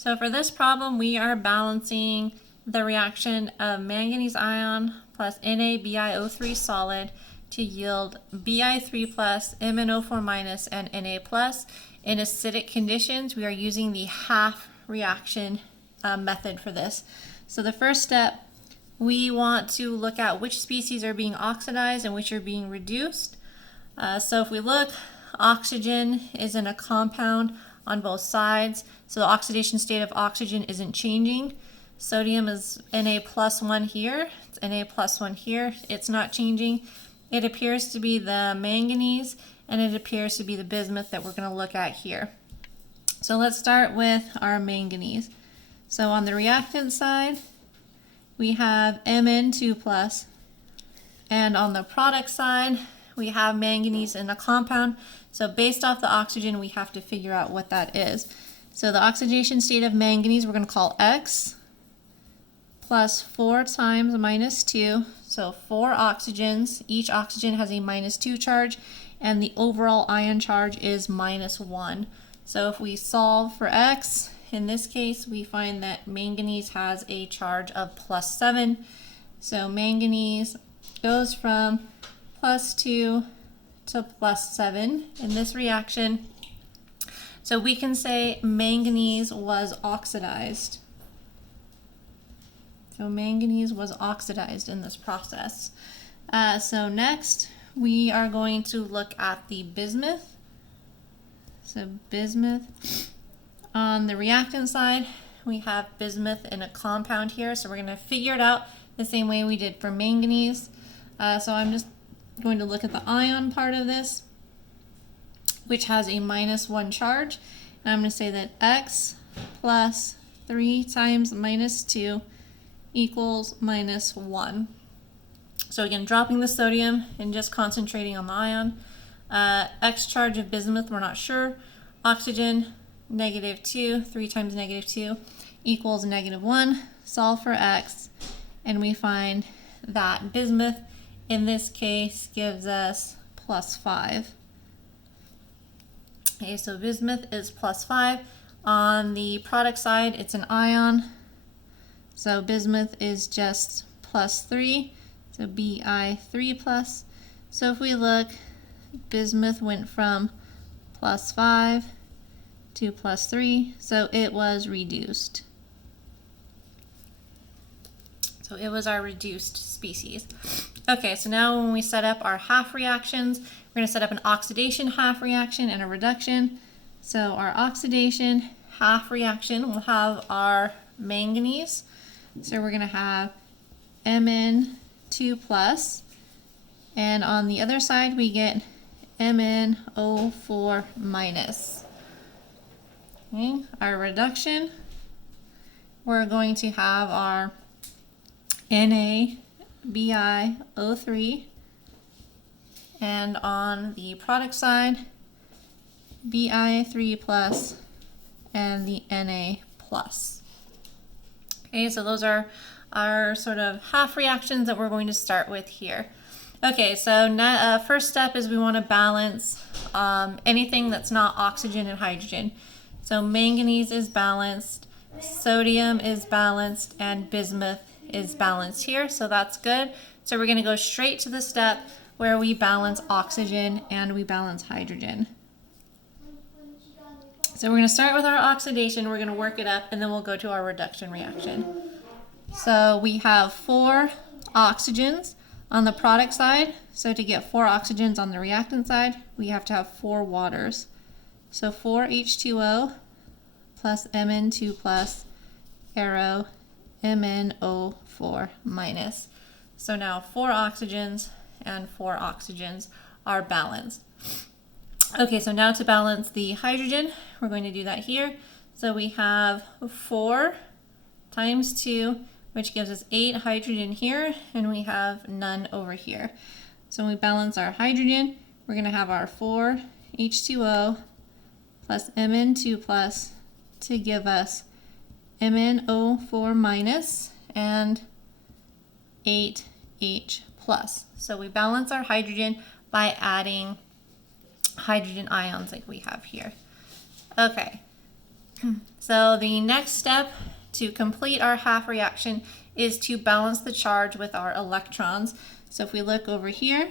So for this problem, we are balancing the reaction of manganese ion plus NaBiO3 solid to yield Bi3 plus, MnO4 minus, and Na plus. In acidic conditions, we are using the half reaction method for this. So the first step, we want to look at which species are being oxidized and which are being reduced. So if we look, oxygen is in a compound on both sides, so the oxidation state of oxygen isn't changing. Sodium is Na plus 1 here, it's Na plus 1 here, it's not changing. It appears to be the manganese, and it appears to be the bismuth that we're going to look at here. So let's start with our manganese. So on the reactant side, we have Mn2 plus, and on the product side, we have manganese in a compound. So based off the oxygen, we have to figure out what that is. So the oxidation state of manganese, we're going to call X plus 4 times minus 2. So 4 oxygens. Each oxygen has a minus 2 charge, and the overall ion charge is minus 1. So if we solve for X, in this case, we find that manganese has a charge of plus 7. So manganese goes from plus 2 to plus 7 in this reaction. So we can say manganese was oxidized. So manganese was oxidized in this process. So next, we are going to look at the bismuth. So bismuth. On the reactant side, we have bismuth in a compound here. So we're going to figure it out the same way we did for manganese. So I'm just going to look at the ion part of this, which has a minus 1 charge. And I'm going to say that X plus 3 times minus 2 equals minus 1. So again, dropping the sodium and just concentrating on the ion. X charge of bismuth, we're not sure. Oxygen, negative 2, 3 times negative 2 equals negative 1. Solve for X, and we find that bismuth, in this case, gives us plus 5. Okay, so bismuth is plus 5. On the product side, it's an ion. So bismuth is just plus 3. So Bi3 plus. So if we look, bismuth went from plus 5 to plus 3. So it was reduced. So it was our reduced species. Okay, so now when we set up our half reactions, we're going to set up an oxidation half reaction and a reduction. So our oxidation half reaction will have our manganese. So we're going to have Mn2 plus, and on the other side we get MnO4 minus. Okay, our reduction, we're going to have our NaBiO3, and on the product side, Bi3 plus and the Na plus. Okay, so those are our sort of half reactions that we're going to start with here. Okay, so first step is we want to balance anything that's not oxygen and hydrogen. So manganese is balanced, sodium is balanced, and bismuth is balanced here, so that's good. So we're going to go straight to the step where we balance oxygen and we balance hydrogen. So we're going to start with our oxidation, we're going to work it up, and then we'll go to our reduction reaction. So we have 4 oxygens on the product side. So to get 4 oxygens on the reactant side, we have to have 4 waters. So 4 H2O plus Mn2 plus arrow MnO4 minus. So now 4 oxygens and 4 oxygens are balanced. Okay, so now to balance the hydrogen, we're going to do that here. So we have 4 times 2, which gives us 8 hydrogen here, and we have none over here. So when we balance our hydrogen, we're going to have our 4 H2O plus Mn2 plus to give us MnO4 minus and 8H plus. So we balance our hydrogen by adding hydrogen ions like we have here. Okay, So the next step to complete our half reaction is to balance the charge with our electrons. So if we look over here,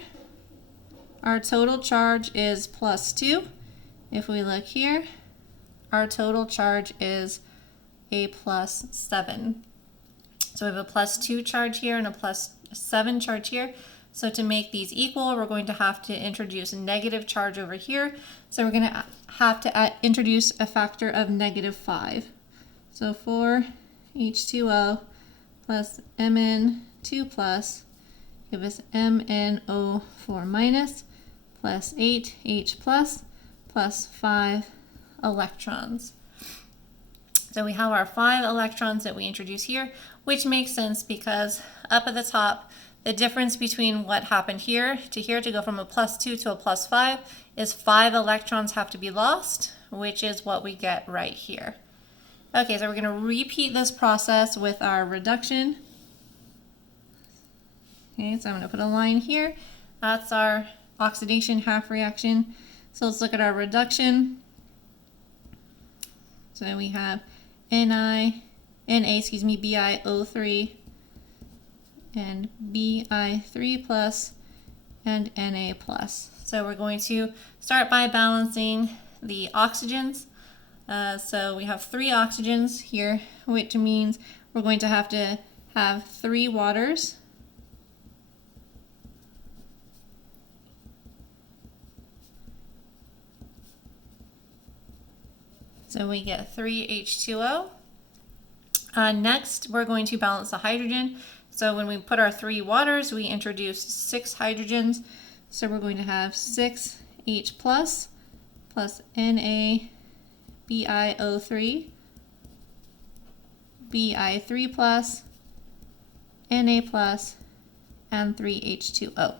our total charge is +2. If we look here, our total charge is a +7. So we have a +2 charge here and a +7 charge here. So to make these equal, we're going to have to introduce a negative charge over here. So we're going to have to introduce a factor of -5. So 4H2O plus Mn2 plus give us MnO4 minus plus 8H plus 5 electrons. So we have our 5 electrons that we introduce here, which makes sense because up at the top, the difference between what happened here to go from a +2 to a +5 is 5 electrons have to be lost, which is what we get right here. Okay, so we're going to repeat this process with our reduction. Okay, so I'm going to put a line here. That's our oxidation half reaction. So let's look at our reduction. So we have BiO3 and Bi3 plus and Na plus. So we're going to start by balancing the oxygens. So we have 3 oxygens here, which means we're going to have 3 waters. So we get 3H2O. Next, we're going to balance the hydrogen. So when we put our 3 waters, we introduce 6 hydrogens. So we're going to have 6H plus NaBiO3, Bi3 plus, Na plus, and 3H2O.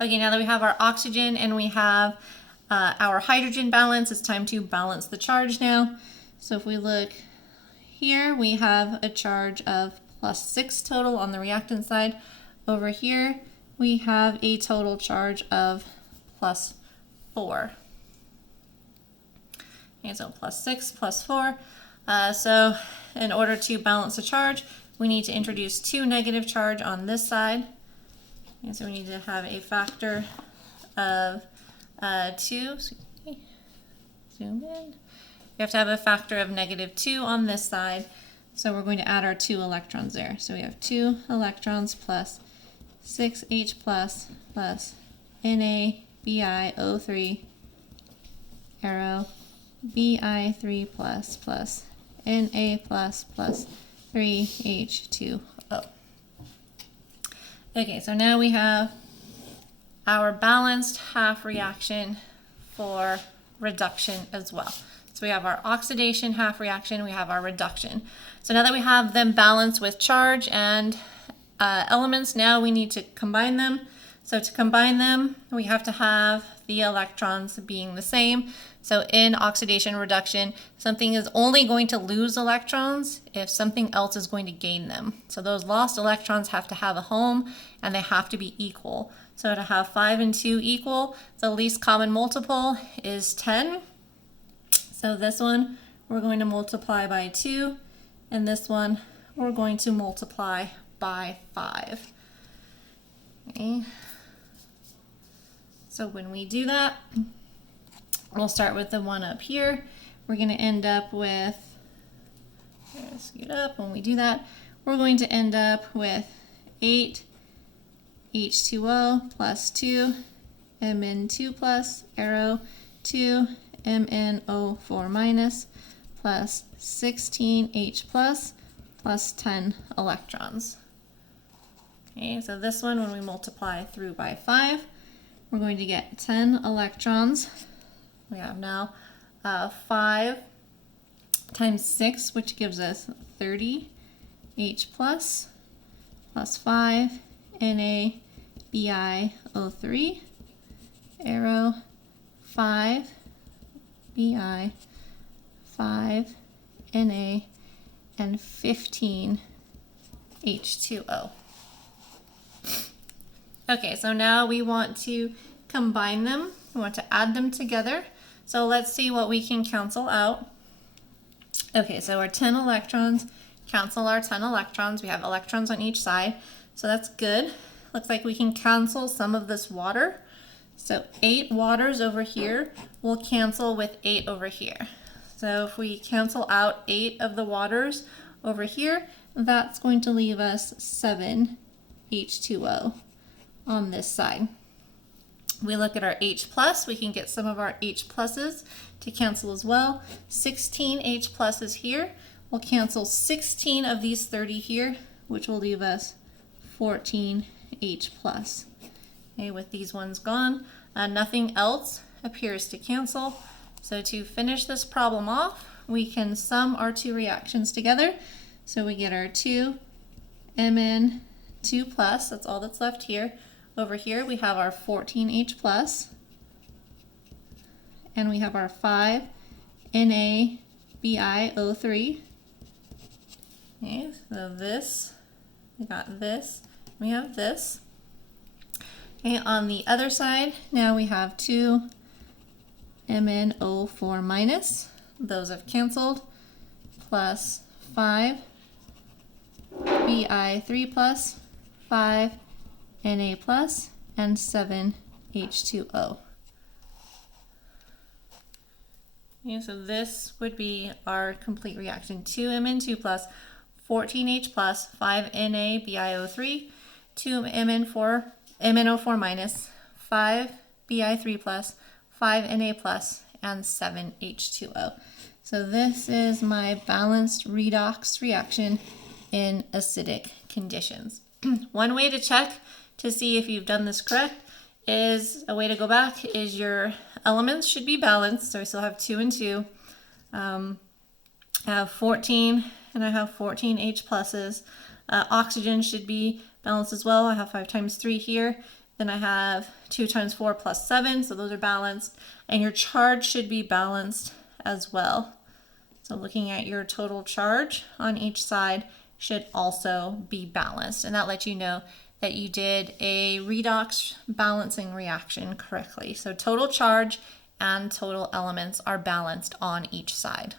Okay, now that we have our oxygen and we have our hydrogen balance, it's time to balance the charge now. So if we look here, we have a charge of +6 total on the reactant side. Over here, we have a total charge of +4. Okay, so +6 +4. So in order to balance the charge, we need to introduce 2 negative charge on this side. And so we need to have a factor of 2. Zoom in. We have to have a factor of -2 on this side. So we're going to add our 2 electrons there. So we have 2 electrons plus 6H plus NaBiO3 arrow Bi3 plus Na plus 3H2O. Okay, so now we have our balanced half reaction for reduction as well. So we have our oxidation half reaction, we have our reduction. So now that we have them balanced with charge and elements, now we need to combine them. So to combine them, we have to have the electrons being the same. So in oxidation reduction, something is only going to lose electrons if something else is going to gain them. So those lost electrons have to have a home and they have to be equal. So to have 5 and 2 equal, the least common multiple is 10. So this one we're going to multiply by 2, and this one we're going to multiply by 5. Okay. So when we do that, we'll start with the one up here. We're going to end up with, let's get up, when we do that, we're going to end up with 8 H2O plus 2 Mn2 plus arrow 2 MnO4 minus plus 16H plus 10 electrons. Okay, so this one, when we multiply through by 5, we're going to get 10 electrons. We have now 5 times 6, which gives us 30 H plus 5 NaBiO3 arrow 5 Bi 5 Na and 15 H2O. Okay, so now we want to combine them. We want to add them together. So let's see what we can cancel out. Okay, so our 10 electrons cancel our 10 electrons. We have electrons on each side, so that's good. Looks like we can cancel some of this water. So 8 waters over here will cancel with 8 over here. So if we cancel out 8 of the waters over here, that's going to leave us 7 H2O on this side. We look at our H plus, we can get some of our H pluses to cancel as well. 16 H pluses here. We'll cancel 16 of these 30 here, which will leave us 14 H plus. Okay, with these ones gone, nothing else appears to cancel. So to finish this problem off, we can sum our two reactions together. So we get our 2 Mn2 plus, that's all that's left here. Over here we have our 14H plus, and we have our 5 NaBiO3. Okay, so this, we got this, we have this. Okay, on the other side, now we have 2 MnO4 minus, those have canceled, plus 5 Bi3 plus, 5 Na plus, and 7 H2O. Okay, so this would be our complete reaction. 2 Mn2 plus, 14H plus, 5 NaBiO3, 2 MnO4 minus, 5 Bi3 plus, 5 Na plus, and 7 H2O. So this is my balanced redox reaction in acidic conditions. One way to check to see if you've done this correct is, a way to go back is your elements should be balanced. So I still have 2 and 2. I have 14 and I have 14 H pluses. Oxygen should be balanced as well. I have 5 times 3 here. Then I have 2 times 4 plus 7, so those are balanced. And your charge should be balanced as well. So looking at your total charge on each side should also be balanced. And that lets you know that you did a redox balancing reaction correctly. So total charge and total elements are balanced on each side.